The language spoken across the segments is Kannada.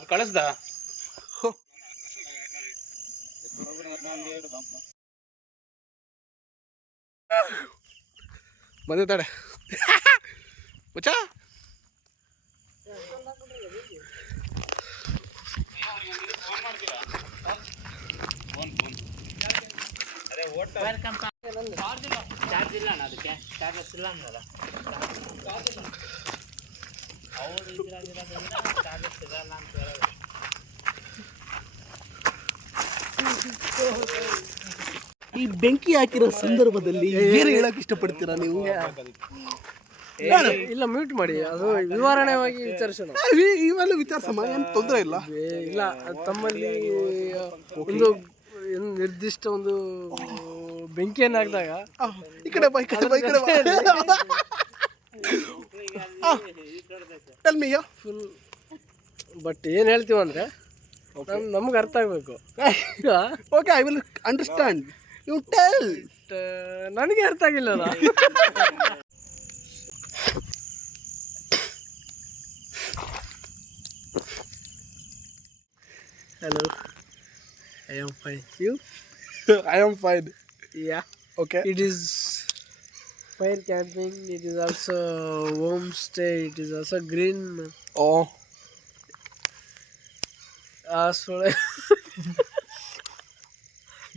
ಅದು ಕಳಿಸ್ದ ಬಂದೆ ತಡೆ ಮುಚ್ಚ ಚಾರ್ಜ್ ಇಲ್ಲ ಅದಕ್ಕೆ ಚಾರ್ಜಸ್ ಇಲ್ಲ ಅನ್ನಲ್ಲ ಅವ್ರು ಇದ್ರಾಗಿರೋದ್ರಿಂದ ಚಾರ್ಜಸ್ ಇರಲ್ಲ ಅಂತ ಹೇಳೋದು. ಈ ಬೆಂಕಿ ಹಾಕಿರೋ ಸಂದರ್ಭದಲ್ಲಿ ಏನು ಹೇಳಕ್ ಇಷ್ಟಪಡ್ತೀರಾ ನೀವು? ಇಲ್ಲ ಮ್ಯೂಟ್ ಮಾಡಿ, ಅದು ವಿವರಣೆಯಾಗಿ ವಿಚಾರಿಸೋಣ. ಇವೆಲ್ಲ ವಿಚಾರಿಸಮ್ಮ, ಏನು ತೊಂದರೆ ಇಲ್ಲ. ಇಲ್ಲ ತಮ್ಮಲ್ಲಿ ಒಂದು ನಿರ್ದಿಷ್ಟ ಒಂದು ಬೆಂಕಿಯನ್ನು ಹಾಕಿದಾಗ ಈ ಕಡೆ ಬಾ, ಈ ಕಡೆ ಬಾ, ಈ ಕಡೆ ಬಾ. ಫುಲ್ ಬಟ್ ಏನು ಹೇಳ್ತೀವಿ ಅಂದರೆ ನಮ್ಗೆ ಅರ್ಥ ಆಗಬೇಕು. Okay, I will understand. You tell. ನನಗೆ ಅರ್ಥ ಆಗಿಲ್ಲ. Hello, I am fine. You? I am fine. Yeah. Okay. It is fire camping. It is also homestay. It is also green. Oh. Sorry.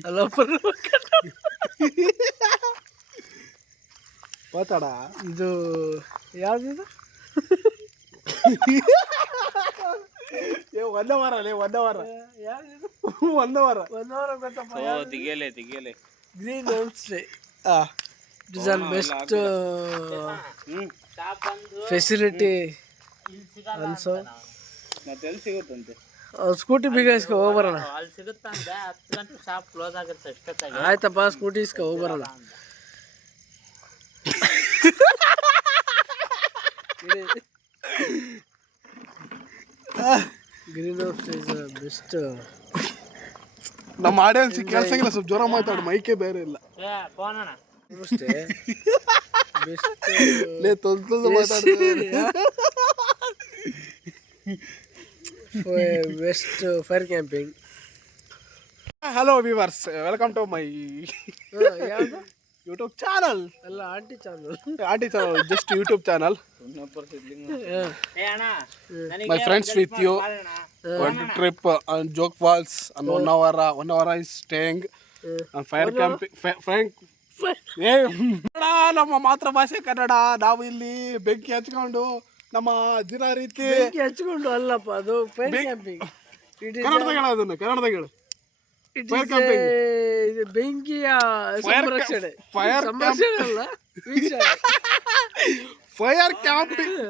Hello, ಮಾತಾಡ. ಇದು ಯಾವ್ದಿದು? ಒಂದೇ ವಾರ ಯಾವ್ದಿದು? ಒಂದೇ ವಾರ ಗೊತ್ತಪ್ಪ. ತೆಗಿಯಲೆ green homestay. It is our best facility also. ಮತ್ತೆ ಎಲ್ಲಿ ಸಿಗುತ್ತಂತೆ? ಸ್ಕೂಟಿ ಬೀಗ ಇಸ್ಕೊ ಹೋಗ್ಬರೋಣ. ಅಲ್ಲಿ ಸಿಗುತ್ತಂತೆ. 10 ಗಂಟೆ ಶಾಪ್ ಕ್ಲೋಸ್ ಆಗುತ್ತೆ ಅಷ್ಟೊತ್ತಾಗಿ. ಆಯ್ತಪ್ಪ, ಸ್ಕೂಟಿ ಇಸ್ಕೊ ಹೋಗ್ಬರೋಣ. Green house is best. ನಮ್ಮ ಆಡಿಯನ್ಸ್ ಕೆಲಸ ಇಲ್ಲ, ಸ್ವಲ್ಪ ಜ್ವರ ಮಾತಾಡು, ಮೈಕೆ ಬೇರೆ ಇಲ್ಲ. ಫೋನಣ್ಣ ಅಷ್ಟೇ best. Best fire camping. Hello viewers, welcome to my ಯಾವುದು ಯೂಟ್ಯೂಬ್ ಚಾನಲ್. ಅಲ್ಲ, aunty channel. Just YouTube channel. ಅಣ್ಣ My friends with you. One trip on Joke Falls and 1 hour is staying on fire camping. ನಮ್ಮ ಮಾತೃಭಾಷೆ ಕನ್ನಡ. ನಾವು ಇಲ್ಲಿ ಬೆಂಕಿ ಹಚ್ಕೊಂಡು ನಮ್ಮ ದಿನ ರೀತಿ ಬೆಂಕಿ ಹಚ್ಕೊಂಡು ಅಲ್ಲಪ್ಪ, ಅದು ಫೈರ್ ಕ್ಯಾಂಪಿಂಗ್. ಕನ್ನಡದಾಗ ಹೇಳ, ಅದನ್ನ ಕನ್ನಡದಾಗ ಹೇಳು. ಇದು ಬೆಂಕಿಯ ಸಂರಕ್ಷಣೆ. ಸಂರಕ್ಷಣೆ ಅಲ್ಲ, ವೀಕ್ಷಣೆ. ಫೈರ್ ಕ್ಯಾಂಪಿಂಗ್,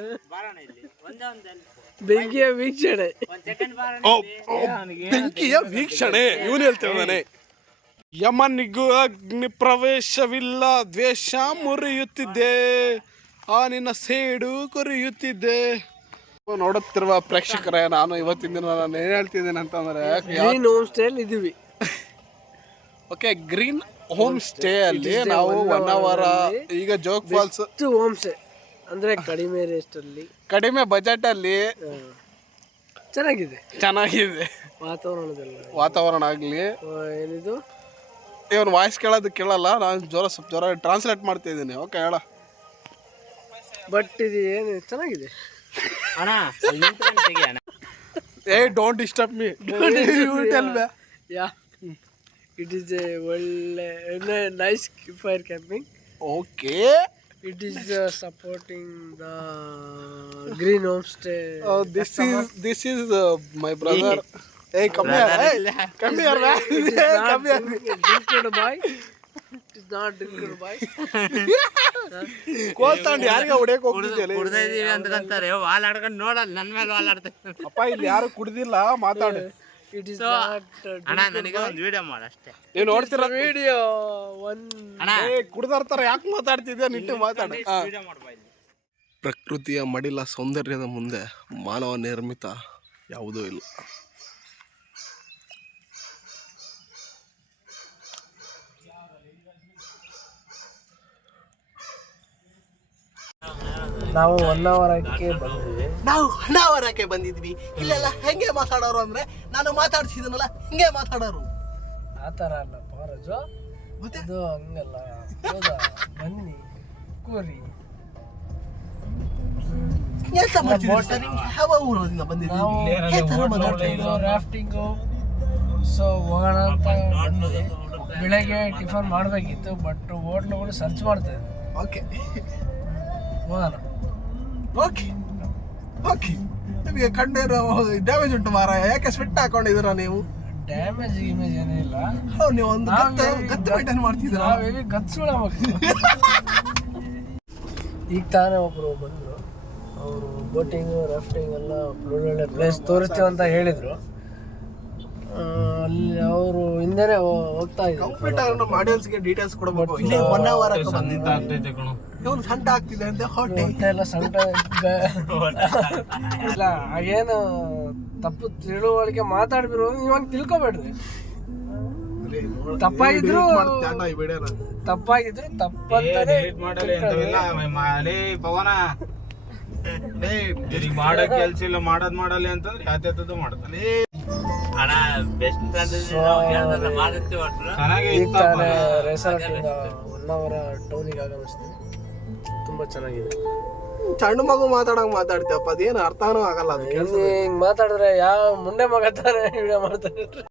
ಬೆಂಕಿಯ ವೀಕ್ಷಣೆ. ಬೆಂಕಿಯ ವೀಕ್ಷಣೆ. ಇವನು ಹೇಳ್ತಿದ್ದಾನೆ, ಯಮನಿಗೂ ಅಗ್ನಿ ಪ್ರವೇಶವಿಲ್ಲ, ದ್ವೇಷ ಮುರಿಯುತ್ತಿದ್ದೆ, ಆ ನಿನ್ನ ಸೇಡು ಕೊರಿಯುತ್ತಿದ್ದೆ. ನೋಡುತ್ತಿರುವ ಪ್ರೇಕ್ಷಕರೇ, ನಾನು ಇವತ್ತಿನ ದಿನ ನಾನು ಏನು ಹೇಳ್ತಿದ್ದೇನೆ ಅಂತಂದ್ರೆ, ಗ್ರೀನ್ ಹೋಮ್ ಸ್ಟೇ ಅಲ್ಲಿ ಇದೀವಿ. ಓಕೆ, ಗ್ರೀನ್ ಹೋಮ್ ಸ್ಟೇ ಅಲ್ಲಿ ನಾವು 1 hour ಈಗ ಜೋಗ್ ಫಾಲ್ಸ್ ಹೋಮ್ ಸ್ಟೇ ಅಂದ್ರೆ ಕಡಿಮೆ ರೇಟ್ ಅಲ್ಲಿ, ಕಡಿಮೆ ಬಜೆಟ್ ಅಲ್ಲಿ ಚೆನ್ನಾಗಿದೆ. ವಾತಾವರಣ ಆಗಲಿ. ಏನಿದು ಇವನು ವಾಯ್ಸ್ ಕೇಳಲ್ಲ, ನಾನು ಸ್ವಲ್ಪ ಜ್ವರ ಟ್ರಾನ್ಸ್ಲೇಟ್ ಮಾಡ್ತಾ ಇದ್ದೀನಿ. ಓಕೆ, ಹೇಳ. ಬಟ್ ಇದು ಏನು ಚೆನ್ನಾಗಿದೆ ಅಣ್ಣ. Don't disturb me. Yeah, it is a ಒಳ್ಳೆ nice fire camping. Okay, it is supporting the green homestay. This is my brother. Hey, come here. Come here, man. Come here. Drinked by. It is not drinked by. ಕೋಲ್ತಾಂಡ್ ಯಾರಿಗೆ ಹೊಡೆಯಕ್ಕೆ ಹೋಗ್ತಿದ್ಯಲ್ಲ? ಕುಡ್ದಿದೀವಿ ಅಂತಂತಾರೆ. ವಾಲ್ ಆಡ್ಕೊಂಡು ನೋಡಲ್ಲ, ನನ್ನ ಮೇಲೆ ವಾಲ್ ಆಡ್ತಾರೆ. ಅಪ್ಪ, ಇಲ್ಲಿ ಯಾರು ಕುಡ್ದಿಲ್ಲ, ಮಾತಾಡು. It is not. ಅಣ್ಣ, ನನಗೆ ಒಂದು ವಿಡಿಯೋ ಮಾಡು ಅಷ್ಟೇ. ನೀವು ನೋಡ್ತಿರೋ ವಿಡಿಯೋ ಒನ್. ಅಣ್ಣ, ಕುಡ್ದಾರ್ತಾರೆ, ಯಾಕೆ ಮಾತಾಡ್ತಿದ್ಯಾ? ನಿಂತು ಮಾತಾಡು. ವಿಡಿಯೋ ಮಾಡ್ಬಾ ಇಲ್ಲಿ. ಪ್ರಕೃತಿಯ ಮಡಿಲ ಸೌಂದರ್ಯದ ಮುಂದೆ ಮಾನವ ನಿರ್ಮಿತ ಯಾವುದೂ ಇಲ್ಲ. ನಾವು 1 ಅವರಕ್ಕೆ ಬಂದ್ವಿ. ನಾವು ಹಣಾವರಕ್ಕೆ ಬಂದಿದ್ವಿ. ಇಲ್ಲೆಲ್ಲ ಹೆಂಗೆ ಮಾತಾಡೋರು ಅಂದ್ರೆ ನಾನು ಮಾತಾಡ್ಸಿದನಲ್ಲ ಹಿಂಗೆ ಮಾತಾಡೋರು. ಆ ಥರ ಅಲ್ಲ ಪಾರಜು, ಮತ್ತೆ ಅದು ಹಂಗಲ್ಲ. ಹೌದಾ, ಬನ್ನಿ ಕೂರಿ. ಎಂತ ಮಾಡ್ತಿದ್ದೀರಿ ಸರ್? ಯಾವ ಊರಿಂದ ಬಂದಿದ್ದೀವಿ? ನಾವು ಯಾವ ಥರ ಮಾತಾಡ್ತಾ ಇದ್ದೀರಾ? ರಾಫ್ಟಿಂಗು ಸೊ ಹೋಗೋಣ ಅಂತ ಬಂದ್ವಿ. ಬೆಳಗ್ಗೆ ಟಿಫನ್ ಮಾಡಬೇಕಿತ್ತು, ಬಟ್ ಹೋಟ್ಲುಗಳು ಸರ್ಚ್ ಮಾಡ್ತಾ ಇದ್ವಿ. ಓಕೆ ಹೋಗೋಣ. Okay okay. ನಿಮಗೆ ಕಣ್ಣೇನು ಡ್ಯಾಮೇಜ್ ಉಂಟು ಮಾರ, ಯಾಕೆ ಸ್ವೆಟ್ ಹಾಕೊಂಡಿದ್ದೀರಾ ನೀವು? ಡ್ಯಾಮೇಜ್ ಗಿಮೇಜ್ ಏನಿಲ್ಲ. ನೀವು ಒಂದು ಗತ್ತು ಮೇಂಟೈನ್ ಮಾಡ್ತಿದ್ದೀರಾ? ನಾವೇವಿ ಗತ್ಸುಳ ಮಕ್ಕಳು. ಈಗ ತಾನೇ ಒಬ್ರು ಬಂದರು, ಅವರು ಬೋಟಿಂಗು ರಾಫ್ಟಿಂಗ್ ಎಲ್ಲ ಒಳ್ಳೊಳ್ಳೆ ಪ್ಲೇಸ್ ತೋರಿಸ್ತೀವಿ ಅಂತ ಹೇಳಿದರು. ಅಲ್ಲಿ ಅವರು ಹಿಂದೆನೇ ಹೋಗ್ತಾ ಇದ್ರು. ಕಂಪ್ಲೀಟ್ ಆಗಿ ನಮ್ಮ ಆಡಿಯನ್ಸ್ಗೆ ಡೀಟೇಲ್ಸ್ ಕೊಡಬೇಕು. ಇಲ್ಲಿ 1 ಅವರಕ್ಕೆ ಬಂದಿದ್ದೆ. ಇವನು ಸಂಟ ಆಗ್ತಿದೆ ಅಂತ ಹೊಟ್ಟೆ ಎಲ್ಲ ಸಂಟ ಇಲ್ಲ, ಹಾಗೇನು ತಪ್ಪು ತಿಳುವಳಿಕೆ ಮಾತಾಡ್ಬಿರೋ ಇವಾಗ ತಿಳ್ಕೊಬೇಡ್ರಿ. ತಪ್ಪಾಗಿದ್ರು ತಪ್ಪಾಗಿದ್ರು ತಪ್ಪಂತಾನೆ ಪವನ ಮಾಡಕ್ ಕೆಲ್ಸ ಇಲ್ಲ, ಮಾಡಲ್ಲ ಅಂತಂದ್ರೆ ಯಾತ್ಯದ್ದು ಮಾಡ್ತಾನೆ. ಈಗ ತಾನೇ ರೆಸಾರ್ಟ್ ಇಂದ 1 ಅವರ ಟೌನಿಗೆ ಆಗಮಿಸ್ತೀನಿ. ತುಂಬಾ ಚೆನ್ನಾಗಿದೆ. ಸಣ್ಣ ಮಗು ಮಾತಾಡ್ತೀವಪ್ಪ, ಅದೇನು ಅರ್ಥನೂ ಆಗಲ್ಲ. ಅದಕ್ಕೆ ಹಿಂಗ್ ಮಾತಾಡಿದ್ರೆ ಯಾವ ಮುಂಡೆ ಮಗ ತಾನೇ ವಿಡಿಯೋ ಮಾಡ್ತಾರೆ.